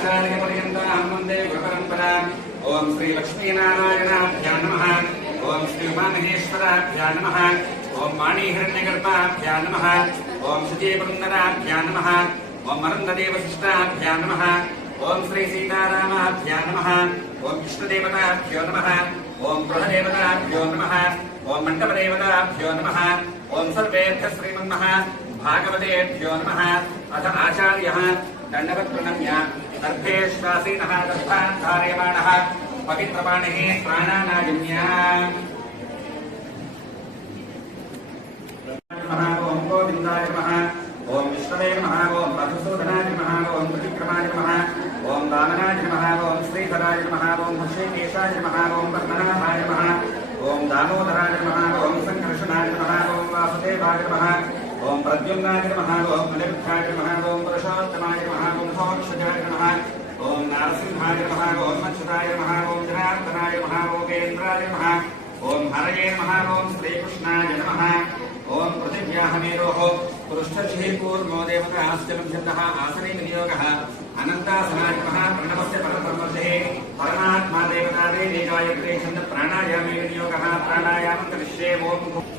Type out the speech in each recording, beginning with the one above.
आचार्यपर्यन्ताहं वंदे गुरुपरम्पराम्। ॐ श्रीलक्ष्मीनारायणाभ्या नमः। ॐ श्रीउमामहेश्वराभ्या नमः। ॐ वाणीहिरण्यगर्भाभ्या नमः। ॐ सुजीवन्दराभ्या नमः। ॐ नम। ओं ॐ श्रीसीतारामाभ्या नम। ओं विष्णुदेवताभ्यो नमः। ॐ गृहदेवताभ्यो नमः। ॐ मण्डपदेवताभ्यो नमः। ॐ सर्वेभ्यः श्रीमन्मः भागवतेभ्यो नम। अथ आचार्य दण्डवत् प्रणम्य गर्भे श्वासेन गर्भान् धारयमाणः। पवित्रपाणिः प्राणानागम्या ओम गोविंदाय नमः। ओम विष्णवे नमः ओम मधुसूदनाय नमः। ओम प्रतिक्रमाय नमः। ओम दामनाय नमः। ओम श्रीधराय नमः। ओम हर्षेकेशाय नमः। ओम पद्मनाभाय नमः। ओम दामोदराय ओम संकर्षणाय नमः। वासुदेवाय ओम प्रद्युम्नाय नमः ओम अनिरुद्धाय नमः ओम पुरुषोत्तमाय नमः ओम सोक्षजाय नमः ओम नारसिंहाय नमः ओम अच्युताय नमः ओम जनार्दनाय नमः ओमेन्द्राय नमः ओम हरये नमः ओम श्रीकृष्णाय नमः ओम पृथिव्याः मेरोः पृष्ठशीर्कूर्मो आसने विनियोगः अनन्तासनाय नमः प्रणवस्य परब्रह्मर्षे परमात्मा देवता देवी गायत्री प्राणायामे विनियोगः प्राणायामं करिष्ये ओम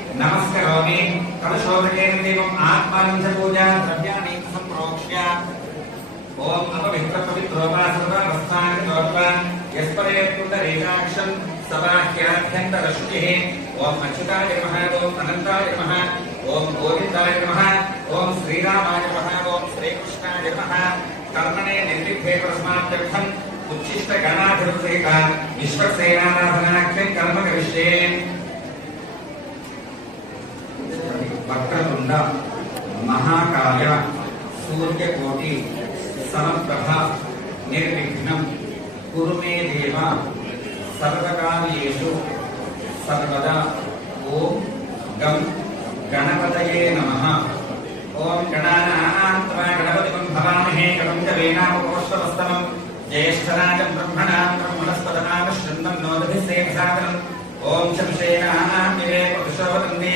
నమస్కరోమి కలశోదకేన దేవం ఆత్మానంద పూజ ద్రవ్యాన్ని సంప్రోక్ష్య ఓం అపవిత్ర పవిత్రోపాసృత వస్తాని దోత్వ యస్పరే పుండరీకాక్షం సబాహ్యాభ్యంతర రశ్మి ఓం అచ్యుతాయ నమః ఓం అనంతాయ నమః ఓం గోవిందాయ నమః ఓం శ్రీరామాయ నమః ఓం శ్రీకృష్ణాయ నమః కర్మణే నిర్విఘ్నే ప్రస్మాత్యర్థం ఉచ్ఛిష్ట గణాధిపతిక విశ్వసేనారాధనాఖ్యం కర్మ కవిష్యే వక్రతుండ మహాకాయ సూర్యకోటి సమప్రభ నిర్విఘ్నం కురుమే దేవ సర్వకార్యేషు సర్వదా. ఓం గం గణపతయే నమ. ఓం గణానాం త్వా గణపతిం భవామహే కరం కవీనామోష్ఠవస్తమం జ్యేష్ఠరాజం బ్రహ్మణాం బ్రహ్మణస్పదనామ శృందం నోదభిసేనసాదనం ఓం శంసేనానాం వివేక పురుషోవతందే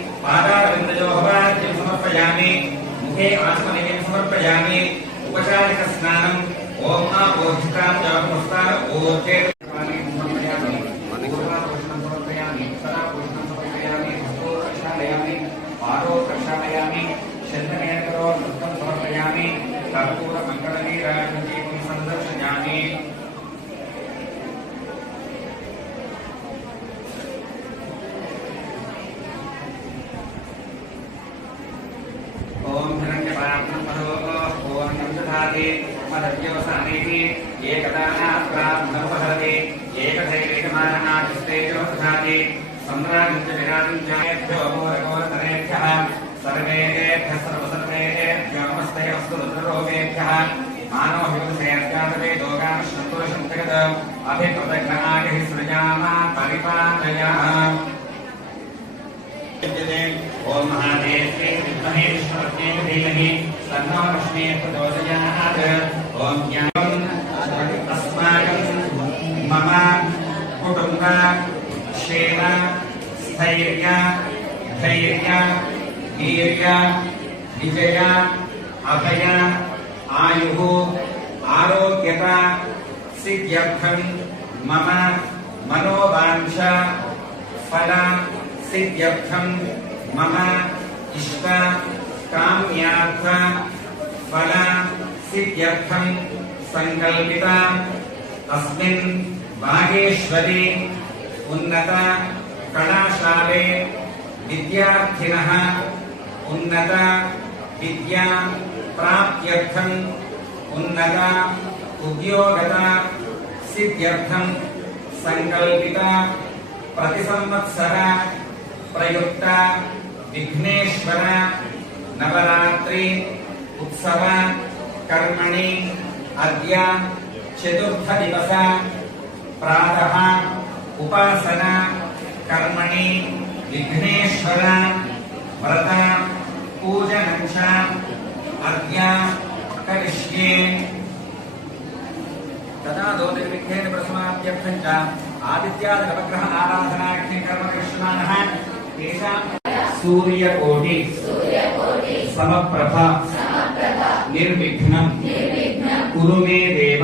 पादारविन्दयोहवाद्यं समर्पयामि मुखे आसमनिकं समर्पयामि। उपचारिकस्नानम् ॐ मा बोधितां जातमस्तान ओते पादौ प्रक्षालयामि चन्दनेकरो नृत्यं समर्पयामि कर्पूरक ಧನ ಕುಟುಂಬ ಕ್ಷೇಮ ಸ್ಥೈರ್ಯ ಧೈರ್ಯ ವೀರ್ಯ ವಿಜಯ ಅಭಯ ಆಯು ಆರೋಗ್ಯತ ಸಿದ್ಧ್ಯರ್ಥಂ ಮಮ ಮನೋವಾಂಛ ಫಲ सिद्ध्यर्थम मम इष्ट काम्यार्थ फल सिद्ध्यर्थम संकल्पिता अस्मिन् వాగేశ్వరి ఉన్నత కళాశాలే విద్యార్థినः ఉన్నత విద్యా ప్రాప్త్యర్థం ఉన్నత ఉద్యోగత సిద్ధ్యర్థం సంకల్పిత ప్రతి సంవత్సర ప్రయుక్త విఘ్నేశ్వర నవరాత్రి ఉత్సవ కర్మణి అద్య చతుర్థ దివస ప్రాతః ఉపాసన కర్మణి విఘ్నేశ్వర వ్రత పూజనం చ అద్య కరిష్యే తదా దోనిర్విఘ్నేన ప్రసమాప్యర్థం చ ఆదిత్యాది నవగ్రహ ఆరాధనాఖ్యం కర్మ కరిష్యమాణः తేషాం సూర్యకోటి సమప్రభ నిర్విఘ్నం కురు మే దేవ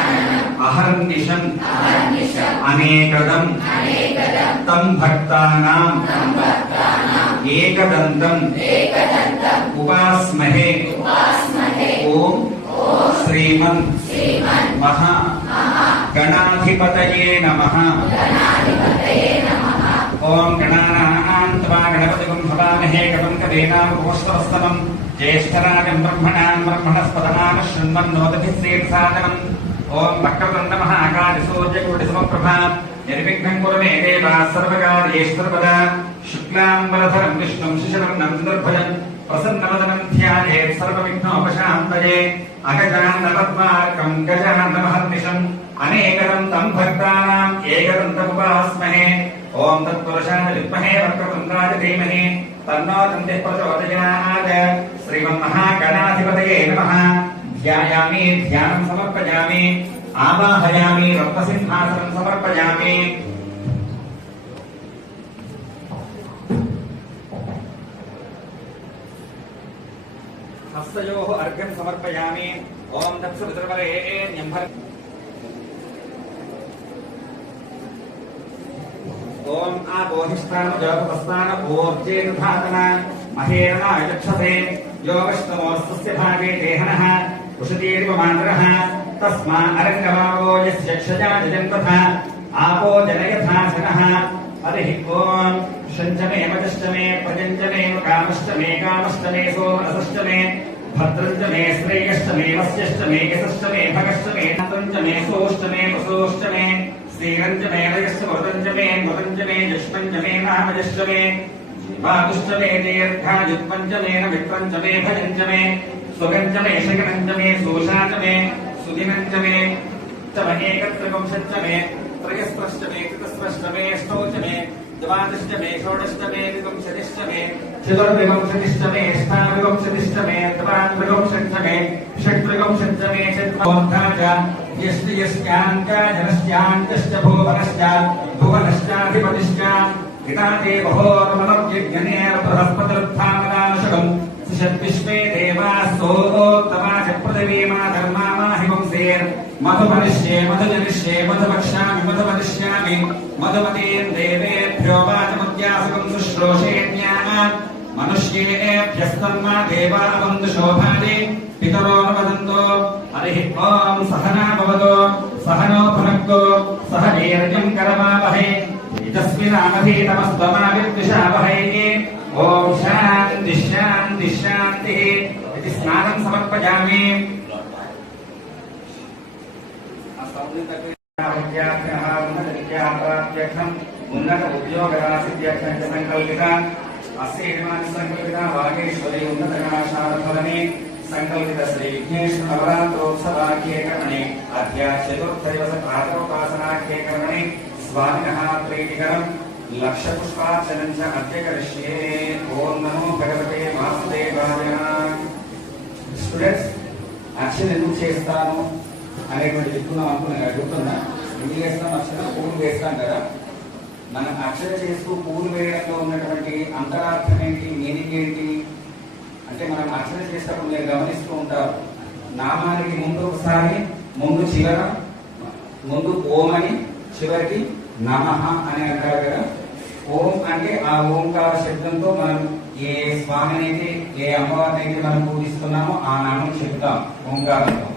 గజాననం అహర్నిశం. అనేకదం. తం భక్తానాం ఏకదంతం. ఉపాస్మహే. ఓం శ్రీమన్. మహా. గణాధిపతయే నమః. ఓం గణానాం త్వా గణపతిగం భవామహే కవం కవేనాం ఉపస్తవస్తమం జ్యేష్ఠరాజం బ్రహ్మణాం బ్రహ్మణస్పదనామ శృణ్వన్నోదభిः శ్రీర్సాదనం ఓం వక్రతుండ మహాకాశ సూర్యకోటి సమప్రభా నిర్విఘ్నం కురమే దేవా సర్వకార్యేశ్వరపదా. శుక్లాంబరధరం విష్ణుం శిశివర్ణం చతుర్భుజం ప్రసన్నవదనం ధ్యానే సర్వవిఘ్నోపశాంతయే. అగజాన్నపద్మార్కం గజాన్నమహర్నిశం అనేకరం తం భక్తానాం ఏకరం తముపాస్మహే ఓం తత్పురుషాయ విద్మహే వక్రతుండాయ ధీమహి తన్నో దంతి ప్రచోదయాత్ శ్రీమన్మహాగణాధిపతయే నమః. ध्यायामि, ध्यानं समर्पयामि, आवाहयामि रत्नसिंहासनं समर्पयामि। हस्तयोः अर्घ्यं समर्पयामि। ॐ दक्षपितृवरे न्यम्भर ॐ आबोधिष्ठानजोपस्नानभोर्जे तथातन महेरणायचक्षसे योगश्नमोस्तस्य भागे देहनः। उषतीर्वमान्द्रः तस्मा अरङ्गमावो आपो जनयथा जनः हरिः ओम् षञ्चमेव दष्टमे, प्रजञ्चमेव कामष्टमे कामष्टमे सोमरसष्टमे, भद्रञ्चमे श्रेयष्टमे, वस्यष्टमे, यशष्टमे, भगष्टमे नतञ्चमे सोऽष्टमे वसोऽष्टमे श्रीरञ्जमे रजस्य वृतञ्जमे मृतञ्जमे जुष्पञ्जमे नामजष्टमे जीवादुष्टमे दीर्घायुत्पञ्चमेन विप्रञ्चमे भजञ्जमे వస్యశ్చమే యశశ్చమే భగశ్చమే తంచమే సోష్టమే వసోష్టమే శ్రీరంజమే రయశ్చ వదంచమే వదంచమే యష్మంచమే నామయశ్చమే వాగుష్టమే దీర్ఘాయుత్పంచమే మిత్రంచమే భజంచమే సుగంచమే శకనంచమే సోషాచమే సుదినంచమే చమనేకత్రివంశచ్చమే త్రయస్పష్టమే కృతస్పష్టమే ష్టౌచమే ద్వాదశ్చమే షోడశ్చమే వివంశతిశ్చమే చతుర్వివంశతిశ్చమే ష్టావివంశతిశ్చమే ద్వాన్వివంశచ్చమే షట్వివంశచ్చమే చత్వోద్ధాచ యస్తి యస్యాంకాజనస్యాంతశ్చ భువనశ్చ భువనశ్చాధిపతిశ్చ హితాదే బహోర్మనవ్యజ్ఞనేన బృహస్పతిరుత్థామదానుషకం షద్విశ్వే దేవాస్తోత్తమా చ పృథివీమా ధర్మామా హివంసేర్ మధుమనిష్యే మధుజనిష్యే మధువక్ష్యామి మధుమనిష్యామి మధుమతీం దేవేభ్యో వాచముద్యాసకం శుశ్రూషేణ్యాః మనుష్యేభ్యస్తన్మా దేవా అవంతు శోభాని పితరో న వదంతో హరి ఓం సహనా భవతో సహనో భునక్తో సహ వీర్యం కరమావహై తస్మినామధీతమస్తమా విద్విషావహై ఓం శాంతి శాంతి శాంతి ఇది స్నానం సమర్పయామి. ఉన్నత ఉద్యోగరాసిద్ధ్యర్థం చ సంకల్పిత అస్యమాన సంకల్పిత వాగేశ్వరి ఉన్నత కళాశాల సంకల్పిత శ్రీ విఘ్నేశ్వర నవరాత్రోత్సవాఖ్యే కర్మణి అద్య చతుర్థ దివస స్వామినః ప్రీతికరం లక్ష పుష్పార్చనం చ అద్య కరిష్యే ఓం నమో భగవతే వాసుదేవాయ స్టూడెంట్స్ అక్షర ఎందుకు చేస్తాను అనేటువంటి చెప్తున్నాం అనుకున్నాను అడుగుతున్నా ఎందుకు చేస్తాను అక్షర పూలు వేస్తాం కదా. మనం అక్షర చేస్తూ పూలు వేయడంలో ఉన్నటువంటి అంతరార్థం ఏంటి? మీనింగ్ ఏంటి? అంటే మనం అర్చన చేసేటప్పుడు మీరు గమనిస్తూ ఉంటారు నామానికి ముందు ఒకసారి ముందు చివర ముందు ఓం అని చివరికి నమః అని అంటారు కదా. ఓం అంటే ఆ ఓంకార శబ్దంతో మనం ఏ స్వామిని అయితే ఏ అమ్మవారిని అయితే మనం పూజిస్తున్నామో ఆ నామం చెప్తాం ఓంకారంతో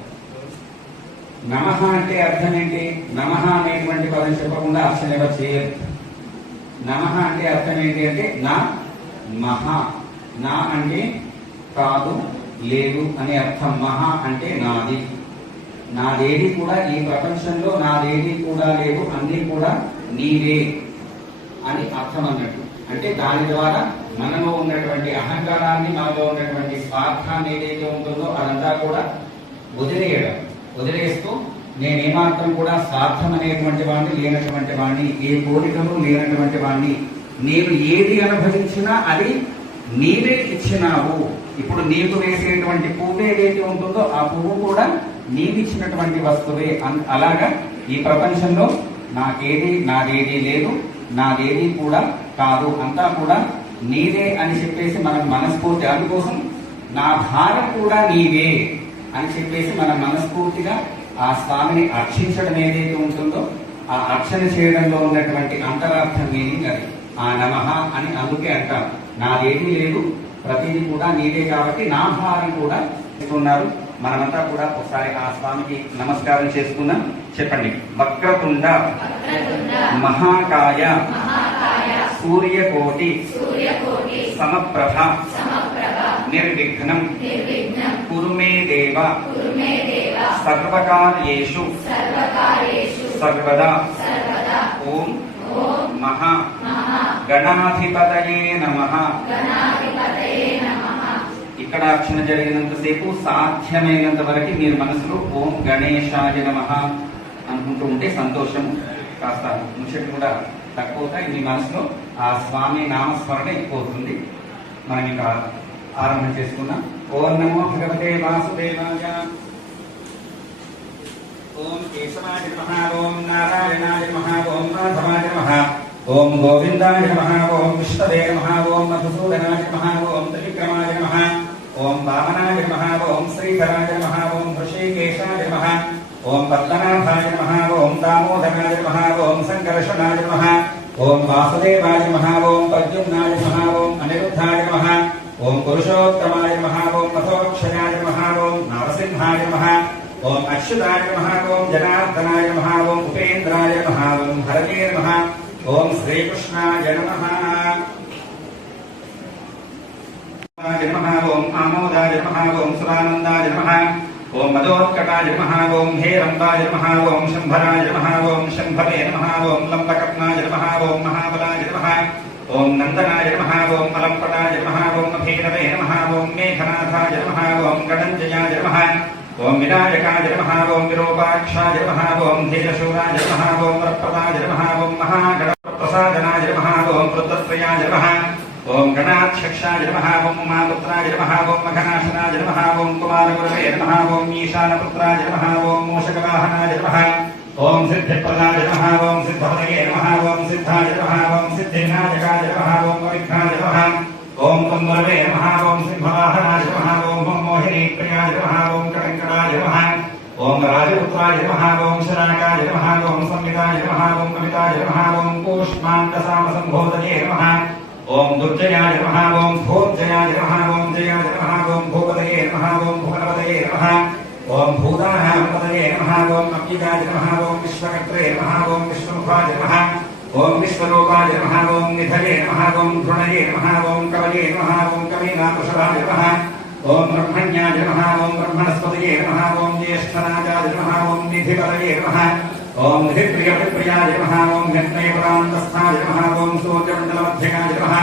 నమ అంటే అర్థం ఏంటి? నమః అనేటువంటి పదం చెప్పకుండా అర్చన ఎవరు చేయరు నమః అంటే అర్థం ఏంటి అంటే నా మహా. నా అంటే కాదు లేదు అనే అర్థం. మహా అంటే నాది. నాదేది కూడా ఈ ప్రపంచంలో నాదేది కూడా లేదు అన్ని కూడా నీవే అని అర్థం అన్నట్టు. అంటే దాని ద్వారా మనలో ఉన్నటువంటి అహంకారాన్ని మనలో ఉన్నటువంటి స్వార్థాన్ని ఏదైతే ఉంటుందో అదంతా కూడా వదిలేయడం. వదిలేస్తూ నేనేమాత్రం కూడా స్వార్థం అనేటువంటి వాడిని లేనటువంటి వాడిని ఏ కోరికలు లేనటువంటి వాడిని నేను ఏది అనుభవించినా అది నీవే ఇచ్చినావు. ఇప్పుడు నీకు వేసేటువంటి పువ్వు ఏదైతే ఉంటుందో ఆ పువ్వు కూడా నీకు ఇచ్చినటువంటి వస్తువే. అన్- అలాగా ఈ ప్రపంచంలో నాకేది నాదేది లేదు నాదేది కూడా కాదు. అంతా కూడా నీదే అని చెప్పేసి మనం మనస్ఫూర్తి అందుకోసం నా భారం కూడా నీవే అని చెప్పేసి మనం మనస్ఫూర్తిగా ఆ స్వామిని అర్చించడం ఏదైతే ఉంటుందో ఆ అర్చన చేయడంలో ఉన్నటువంటి అంతరార్థం మీనింగ్ అది ఆ నమః అని అందుకే అంటాం నాదేమీ లేదు ప్రతిదీ కూడా నీదే కాబట్టి నా భారం కూడా ఇస్తున్నారు మనమంతా కూడా ఒకసారి ఆ స్వామికి నమస్కారం చేసుకుందాం. చెప్పండి. వక్రతుండ మహాకాయ. సూర్యకోటి. సమప్రభ. నిర్విఘ్నం. కురు మే దేవ. సర్వకార్యేషు. సర్వదా. ఓం మహా. గణాధిపతయే నమః. ఇక్కడ అర్చన జరిగినంతసేపు సాధ్యమైనంత వరకు మీరు మనసులో ఓం గణేశాయ నమ అనుకుంటూ ఉంటే సంతోషం కాస్త ముచ్చట కూడా తక్కువగా మీ మనసులో ఆ స్వామి నామస్మరణ ఎక్కువవుతుంది మనం ఇంకా ఆరంభం చేసుకున్నాం ఓం నమో భగవతే వాసుదేవాయ ఓం కేశవాయ నమః ఓం నారాయణాయ నమః ఓం మాధవాయ నమః ఓం గోవిందాయ నమః ఓం విష్ణవే నమః ఓం మధుసూదనాయ నమః ఓం త్రివిక్రమాయ నమః ఓం వామనాయ నమః ఓం శ్రీధరాయ నమః ఓం హృషికేశాయ నమః ఓం పద్మనాభాయ నమః ఓం దామోదరాయ నమః ఓం సంకర్షణాయ నమః ఓం వాసుదేవాయ నమః ఓం ప్రద్యుమ్నాయ నమః ఓం అనిరుద్ధాయ నమః ఓం పురుషోత్తమాయ నమః ఓం మథోక్షయాయ నమః ఓం నరసింహాయ నమః ఓం అచ్యుతాయ నమః ఓం జనార్దనాయ నమః ఓం ఉపేంద్రాయ నమః ఓం హరయే నమః ఓం శ్రీకృష్ణాయ నమః నమః ఓం ఆమోదాయ నమః ఓం సురానందాయ నమః ఓం మదోత్కటాయ నమః ఓం హేరంబాయ నమః ఓం శంభరాయ నమః ఓం శంభవే నమః ఓం లంబకర్ణాయ నమః ఓం మహాబలాయ నమః ఓం నందనాయ నమః ఓం అలంపటాయ నమః ఓం అభీరవే నమః ఓం మేఘనాథాయ నమః ఓం గణంజయాయ నమః ఓం వినాయకాయ నమః ఓం విరూపాక్షాయ నమః ఓం ధీరశూరాయ నమః ఓం వరప్రదాయ నమః ఓం మహాగణప్రసాదనాయ నమః ఓం రుద్రత్రయాయ నమః ఓం గణాధ్యక్షాయ నమ ఓం ఉమాపుత్రాయ నమ ఓం మఘనాశనాయ నమ ఓం కుమారగురవే నమ ఓం ఈశానపుత్రాయ నమ ఓం మూషకవాహనాయ నమ ఓం సిద్ధిప్రదాయ నమ ఓం సిద్ధపదయే నమ ఓం సిద్ధాయ నమ ఓం సిద్ధినాయకాయ నమ ఓం పవిత్రాయ నమ ఓం కుంభరవే నమ ఓం సింహవాహనాయ నమ ఓం మోహిని ప్రియాయ నమ ఓం కరంకరాయ నమ ఓం రాజపుత్రాయ నమ ఓం శరాకాయ నమ ఓం సంవితాయ నమ ఓం కవితాయ నమ ఓం కూష్మాండసామ సంబోధయే నమ ओम दुर्जया नमः ओम भूर्जयाय नमः ओम जया नमः ओम भूपतये नमः ओम भुवनपतये नमः ओम भूताः पतये नमः ओम अम्बिकाय नमः ओम विश्वकर्त्रे नमः ओम विश्वमुखाय नमः ओम विश्वरूपाय नमः ओम निधये नमः ओम घृणये नमः ओम कवये नमः ओम कवीनापशराय नमः ओम ब्रह्मण्याय नमः ओम ब्रह्मणस्पतये नमः ओम ज्येष्ठराजाय नमः ओम निधिपतये नमः ఓం నిధిప్రియప్రియాయ నమః ఓం గణ్యపురాంతస్థాయ నమః ఓం సూర్యమండలమధ్యకాయ నమః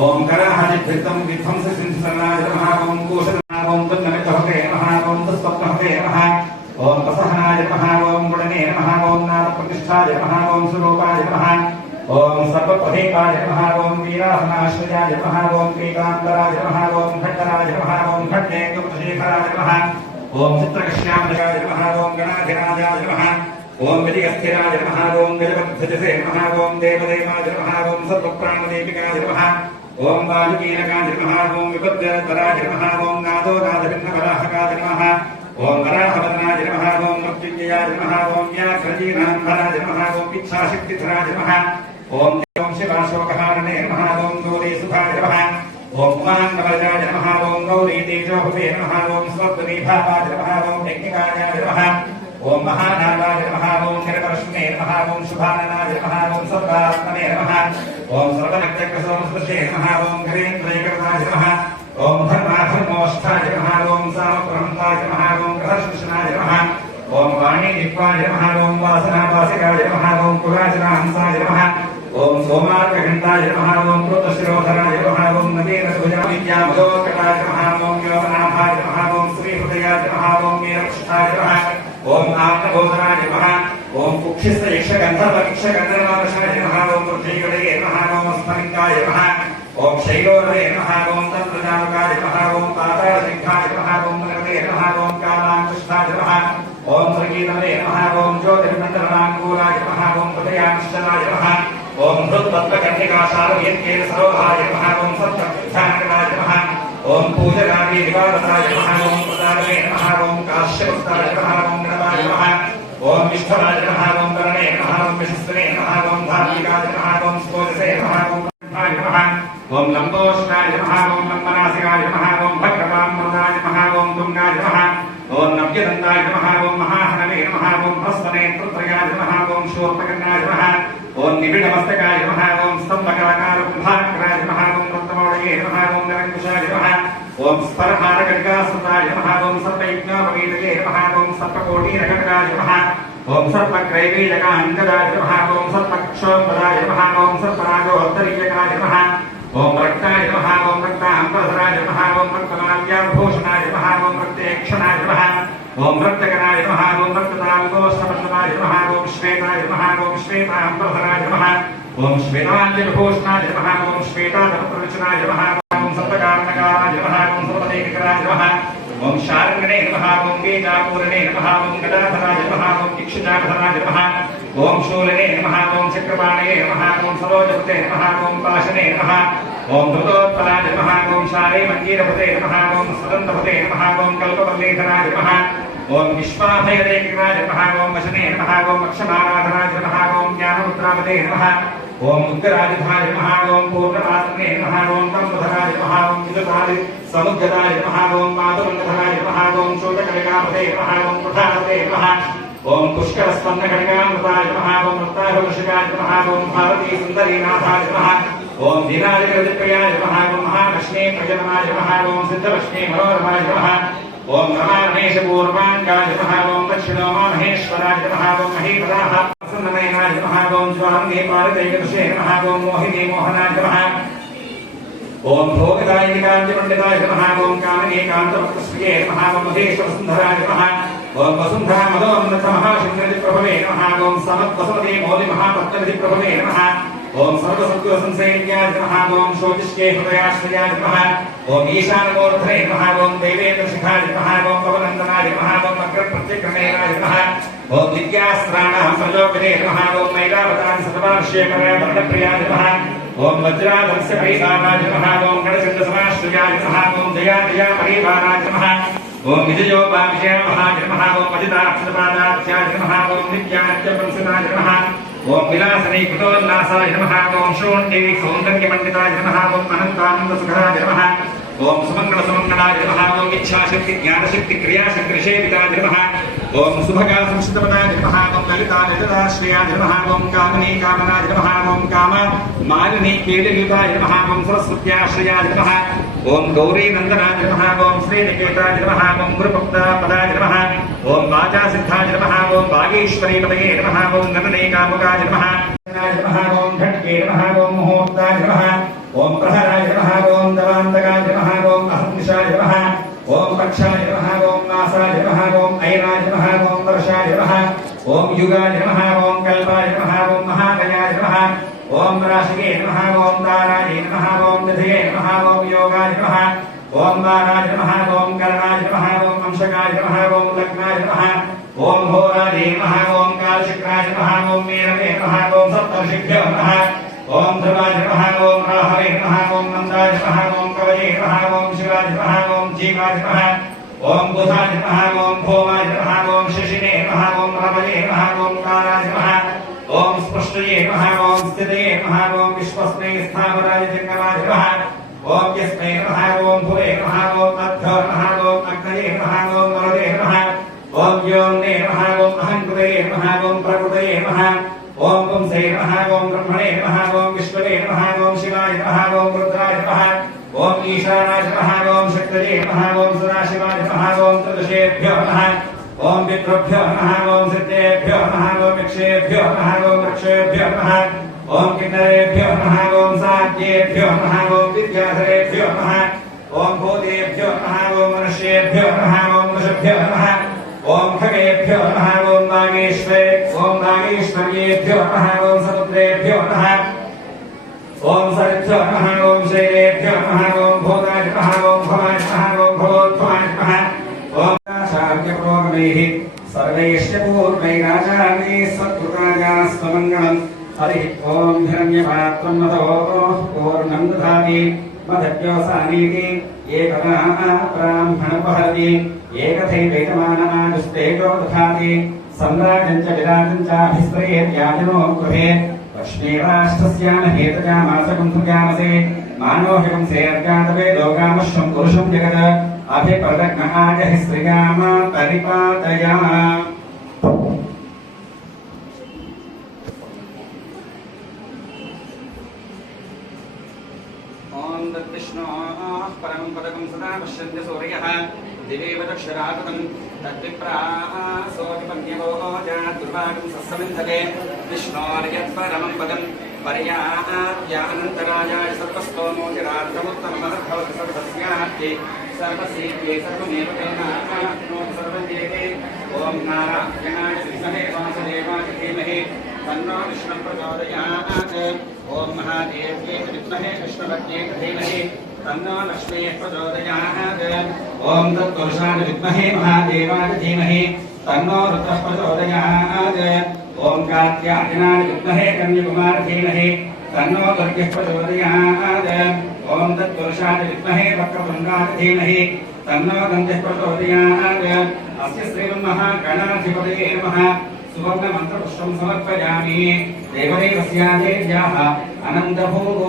ఓం కరాహజిద్ధం విధ్వంస సింహసరాయ నమః ఓం కోశ ఓం తున్నమితహతే నమః ఓం దుస్వప్నహతే నమః ఓం ప్రసహనాయ నమః ఓం గుణనే నమః ఓం నామప్రతిష్ఠాయ నమః ఓం స్వరూపాయ నమః ఓం సర్వప్రదేకాయ నమః ఓం వీరాసనాశ్రయాయ నమః ఓం క్రీకాంతరాయ నమః ఓం భట్టరాయ నమః ఓం భట్టేంద్రశేఖరాయ నమః ఓం చిత్రకశ్యామరాయ నమః ఓం గణాధిరాజాయ నమః ओम विजयस्थिराज महागोम ओम महागोम देवदेवाज नमः सर्वप्राणदेविकाज नमः ओम वाल्मीकिनकाज नमः ओम विपद्वराज नमः नादो नादभिन्नवराहकाज नमः ओम वराहवदनाज नमः मृत्युञ्जयाज ओम व्यासरजीनाम्भराज इच्छाशक्तिधराज नमः ओम ओम शिवाशोकहारणे नमः नमः ओम उमाङ्गवजाय नमः ओम गौरीतेजोभवे नमः ओम स्वप्नविभावाय नमः ఓం మహానాగాయ నమ ఓం నిరపరశ్మే నమ ఓం శుభాననాయ నమ ఓం సర్వాత్మనే నమ ఓం సర్వనక్తకసోమస్పృశే నమ ఓం ఘ్రేంద్రయకృతాయ నమ ఓం ధర్మాధర్మోష్ఠాయ నమ ఓం సామప్రహంతాయ నమ ఓం గ్రహశిషణాయ నమ ఓం వాణీ దిక్వాయ నమ ఓం వాసనావాసికాయ నమ ఓం కులాచనాహంసాయ నమ ఓం సోమార్కఘంటాయ నమ ఓం కృతశిరోధరాయ నమ ఓం నవీనభుజా విద్యామదోకటాయ నమః ఓం యోగనాభాయ నమ ఓం శ్రీహృదయాయ నమ ఓం మీరక్షాయ నమ ओम आत्मभूतनाय नमः ओम कुक्षिस्थ यक्ष गंधर्व यक्ष ओम वृषयुडये नमः ओम स्फटिकाय नमः ओम शैलोरये ओम तन्त्रजामकाय नमः ओम पाताल सिंहाय नमः ओम नरदये नमः ओम कालांकुष्ठाय नमः ओम त्रिगीतये ओम ज्योतिर्मन्त्रनाङ्गूलाय नमः ओम हृदयानुष्ठनाय ओम हृत्पद्मकर्णिकाशालयन्येन सरोहाय नमः ओम सप्तविधानकराय नमः ओम पूजनादि निवारसाय नमः ओम प्रदानये नमः ओम काश्यवस्ताय नमः ओम ओंकाराय नमः ओम विष्णुराज नमः ओम करणे नमः ओम विष्णुने नमः ओम धार्मिकाय नमः ओम स्तोजसे नमः ओम कंठाय नमः ओम लंबोष्णाय नमः ओम लंबनासिकाय नमः ओम भक्रमामृताय नमः ओम तुंगाय नमः ओम नव्यदंताय नमः ओम महाहनवे नमः ओम भस्वने पुत्रयाय नमः ओम शूर्पकर्णाय नमः ओम निबिड़मस्तकाय नमः ओम स्तंभकलाकार कुंभाकराय नमः ओम रत्नमौलये नमः ओम निरंकुशाय नमः ఓం స్పరహారకటికాసుతాయ నమః ఓం సర్వయజ్ఞాపవీతయే నమః ఓం సర్వకోటీరకటకాయ నమః ఓం సర్వక్రైవీలకాంగదాయ నమః ఓం సర్వక్షోపదాయ నమః ఓం సర్వరాగోత్తరీయకాయ నమః ఓం రక్తాయ నమః ఓం రక్తాంబరధరాయ నమః ఓం రక్తమాల్యాభూషణాయ నమః ఓం రక్తేక్షణాయ నమః ఓం రక్తకరాయ నమః ఓం రక్తతాంగోష్టపద్మనాయ నమః ఓం శ్వేతాయ నమః ఓం శ్వేతాంబరధరాయ నమ ఓం శ్వేతాంజలిభూషణాయ నమః ఓం శ్వేతాధరప్రవచనాయ నమః नमः ओं वेदापूरणे नमः ओं गदाधराय नमः। नमः ओं शूलने नमः ओं चक्रपाणये नमः ओं सरोजपते नमः ओं पाशने नमः। ओं धृतोत्तराय नमः ओं शारे मञ्जीरपते नमः ओं सदन्तपते नमः ओं कल्पवल्लेधराय नमः। ओम विश्वाभयदेकिराज नमः ओम वशने नमः ओम अक्षमाराधराज नमः ओम ज्ञानमुद्रापते नमः। ओम मुक्तराजिधाय महाओम ओम पूर्णमासने नमः ओम तम्बधराय नमः ओम विदधाय महाओम नमः ओम मातवन्दधराय नमः। ओम शोककलिकापते नमः ओम प्रधापते नमः ओम पुष्करस्पन्दकलिकामृताय नमः। ओम रत्नाभवशिकाय नमः ओम भारती सुन्दरीनाथाय नमः। ओम दीनादिकृतप्रियाय नमः ओम महालक्ष्मी प्रजनमाय महाओम ओम सिद्धलक्ष्मी मनोरमाय महा ఓం రమారణేశ పూర్వాంగాయ నమః ఓం దక్షిణో మహేశ్వరాయ నమః ఓం మహీపదాః ప్రసన్ననయనాయ నమః ఓం స్వామి పారితైకృషే నమః ఓం మోహిని మోహనాయ నమః ఓం భోగదాయ కాంతి పండితాయ నమః ఓం కామినీ కాంతవక్తశ్రియే నమః ఓం మహేశ్వర సుందరాయ నమః ఓం వసుంధరా మదోన్నత మహాశంకరది ప్రభవే నమః ఓం సమద్వసవదే మౌలి మహాపత్నది ప్రభవే నమః ओम सर्वसत्व संसेनिया नमः ओम शोचिष्के हृदयाश्रया नमः ओम ईशानमूर्धने नमः ओम देवेन्द्र शिखाय नमः ओम पवनंदनाय नमः ओम अग्र प्रत्यक्रमेणाय नमः ओम विद्यास्त्राणां सर्वोपदे नमः ओम मैरावतां सर्वांशेकराय वरणप्रियाय नमः ओम वज्राधस्य परिदानाय नमः ओम गणचन्द्रसमाश्रयाय नमः ओम दयादया परिवाराय नमः ओम विजयो वाविजय महाजनमः ओम पतिताक्षतपादाख्याय नमः ओम नित्यानत्यपंसदाय नमः ఓం విలాసనే కృతోల్లాసాయ నమః ఓం శూన్యే సౌందర్యమండితాయ నమః ఓం అనంతానందసుఖరాయ నమః ఓం సుమంగళ సుమంగళాయ నమః ఓం ఇచ్ఛాశక్తి జ్ఞానశక్తి క్రియాశక్తి నిషేధితాయ నమః ఓం శుభకాల సంస్థితపదాయ నమః ఓం లలితా లలితాశ్రయాయ నమః ఓం కామినీ కామనాయ నమః ఓం కామ మాలిని కేళియుతాయ నమః ఓం సరస్వత్యాశ్రయాయ నమః ఓం గౌరీ నందనాయ నమ ఓం శ్రీ శ్రీనికేతాయ నమ ఓం గురుపక్తాపదాయ నమ ఓం వాచా సిద్ధాయ నమ ఓం వాగీశ్వరీ పదయే నమ ఓం గణనే కాముకాయ నమ ఓం ఘట్కే నమ ఓం ముహూర్తాయ నమ ఓం ప్రహరాయ నమ ఓం దవాంతకాయ నమ ఓం అహంశాయ నమ ఓం పక్షాయ నమ ఓం మాసాయ నమ ఓం ఐరాయ నమ ఓం వర్షాయ నమ ఓం యుగాయ నమ ఓం కల్పాయ నమ ఓం మహాగయాయ నమ ఓం రాశికే నమ ఓం దారాయ लोकाय नमः ओम बाणाय नमः ओम कर्णाय नमः ओम अंशकाय नमः ओम लग्नाय नमः ओम घोराय नमः ओम कालशक्राय नमः ओम मीरवे नमः ओम सप्तर्षिभ्यो नमः ओम ध्रुवाय नमः ओम राहवे नमः ओम नंदाय नमः ओम कवये नमः ओम शिवाय नमः ओम जीवाय नमः ओम बुधाय नमः ओम भोमाय नमः ओम शशिने नमः ओम रवये नमः ओम काराय नमः ओम स्पष्टये नमः ओम स्थितये नमः ओम विश्वस्मै स्थावराय जंगमाय नमः ఓం యస్మై నమః ఓం భువే నమః ఓం అద్ధో నమః ఓం అగ్నయే నమః ఓం వరదే నమః ఓం వ్యోమ్నే నమః ఓం అహంకృతయే నమః ఓం ప్రకృతయే నమః ఓం పుంసే నమః ఓం బ్రహ్మణే నమః ఓం విష్ణవే నమః ఓం శివాయ నమః ఓం రుద్రాయ నమః ఓం ఈశానాయ నమః ఓం శక్తయే నమః ఓం సదాశివాయ నమః ఓం త్రిదశేభ్యో నమః ఓం పితృభ్యో నమః ఓం సిద్ధేభ్యో నమః ఓం యక్షేభ్యో నమః ఓం వృక్షేభ్యో నమః ओम किन्नरेभ्यो नमः ओम साध्येभ्यो नमः ओम विद्याधरेभ्यो नमः ओम भूतेभ्यो नमः ओम मनुष्येभ्यो नमः ओम ऋषभ्यो नमः ओम खगेभ्यो नमः ओम बागेश्वरे ओम नागेश्वर्येभ्यो नमः ओम समुद्रेभ्यो नमः ओम सर्वेभ्यो नमः ओम शैलेभ्यो नमः ओम भूताय नमः ओम भवाय नमः ओम भगवत्वाय नमः ओम शान्ति प्रोगमैः सर्वेष्टपूर्वैराजाने सत्कृतायास्वमङ्गलम् హరి ఓం హిరణ్యపాత్రం మదో పూర్ణం దధామి మధవ్యోసానీతి ఏకదా బ్రాహ్మణోపహరతి ఏకథైవైకమానమానుస్తేజో దధాతి సమ్రాజం చ విరాజం చాభిస్త్రయేత్యాజనో గృహే లక్ష్మీరాష్ట్రస్యాన హేతజామాసగుంధుజామసే మానోహికం సేర్గాదవే లోకామశ్వం పురుషం జగద అభిప్రదగ్నహాజహి శ్రీరామ परमं पदकं सदा पश्यन्ति सूर्यः। दिवेव दक्षराततं तद्विप्रासोऽपिपन्यवो जातुर्वागं सस्समिन्धते। विष्णोर्यत्परमं पदं पर्याप्यानन्तरायाय सर्वस्तोमो जरार्थमुत्तममहद्भवति सर्वस्यार्थे नारायणाय विद्महे वासुदेवाय धीमहि। तन्नो विष्णुं प्रचोदयात्। ॐ महादेव्ये विद्महे विष्णुभक्त्ये धीमहि। तन्नो लक्ष्मीः प्रचोदयात् ॐ तत्पुरुषाय विद्महे महादेवाय धीमहि। तन्नो रुद्रः प्रचोदयात् ॐ कार्त्यायनाय विद्महे कन्यकुमार धीमहि। तन्नो गर्ग्यः प्रचोदयात् ॐ तत्पुरुषाय विद्महे वक्रतुण्डाय धीमहि। तन्नो गन्धः प्रचोदयात् अस्य श्रीमः गणाधिपतये नमः। सुवर्णमन्त्रपुष्पं समर्पयामि। देवदेवस्यादेव्याः अनन्तभोगो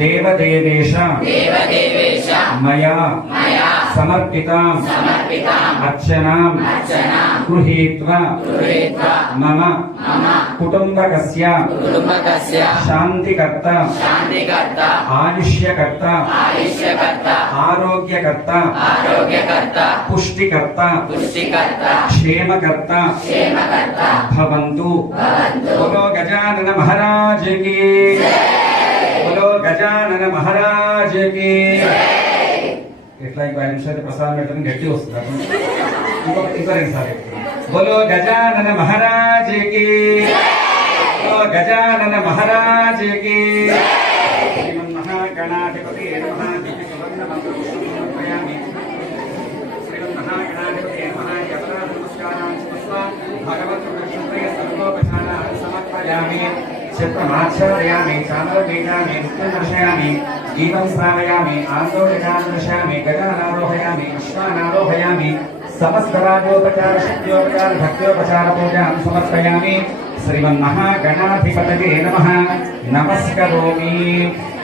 దేవదేవేశ మయా సమర్పితాం అర్చనాం గృహీత్వా మమ కుటుంబకస్య కుటుంబకస్య శాంతికర్త శాంతికర్త ఆయుష్యకర్త ఆయుష్యకర్త ఆరోగ్యకర్త ఆరోగ్యకర్త పుష్టికర్త పుష్టికర్త గజానన మహారాజ్ కి బోలో గజానన మహారాజ్ కి ఎట్లా ఇంకో ఐదు నిమిషాలు ప్రసాదం పెట్టడం గట్టి వస్తుంది అప్పుడు ఇంకొక ఇంకో రెండు సార్లు బోలో గజానన మహారాజ్ కి బోలో గజానన మహారాజ్ కి శ్రీమన్మహాగణాధిపతి నమః దివ్య సువర్ణ మంత్రం సమర్పయామి శ్రీమన్మహాగణాధిపతి నమః యవనాథ నమస్కారాన్ సమస్వ భగవద్గీతే సర్వోపచారాన్ సమర్పయామి చిత్రమాచార్యామి చాంద్రబీజామి నృత్యదర్శయామి గీతం శ్రావయామి ఆందోళనాన్ని దర్శయామి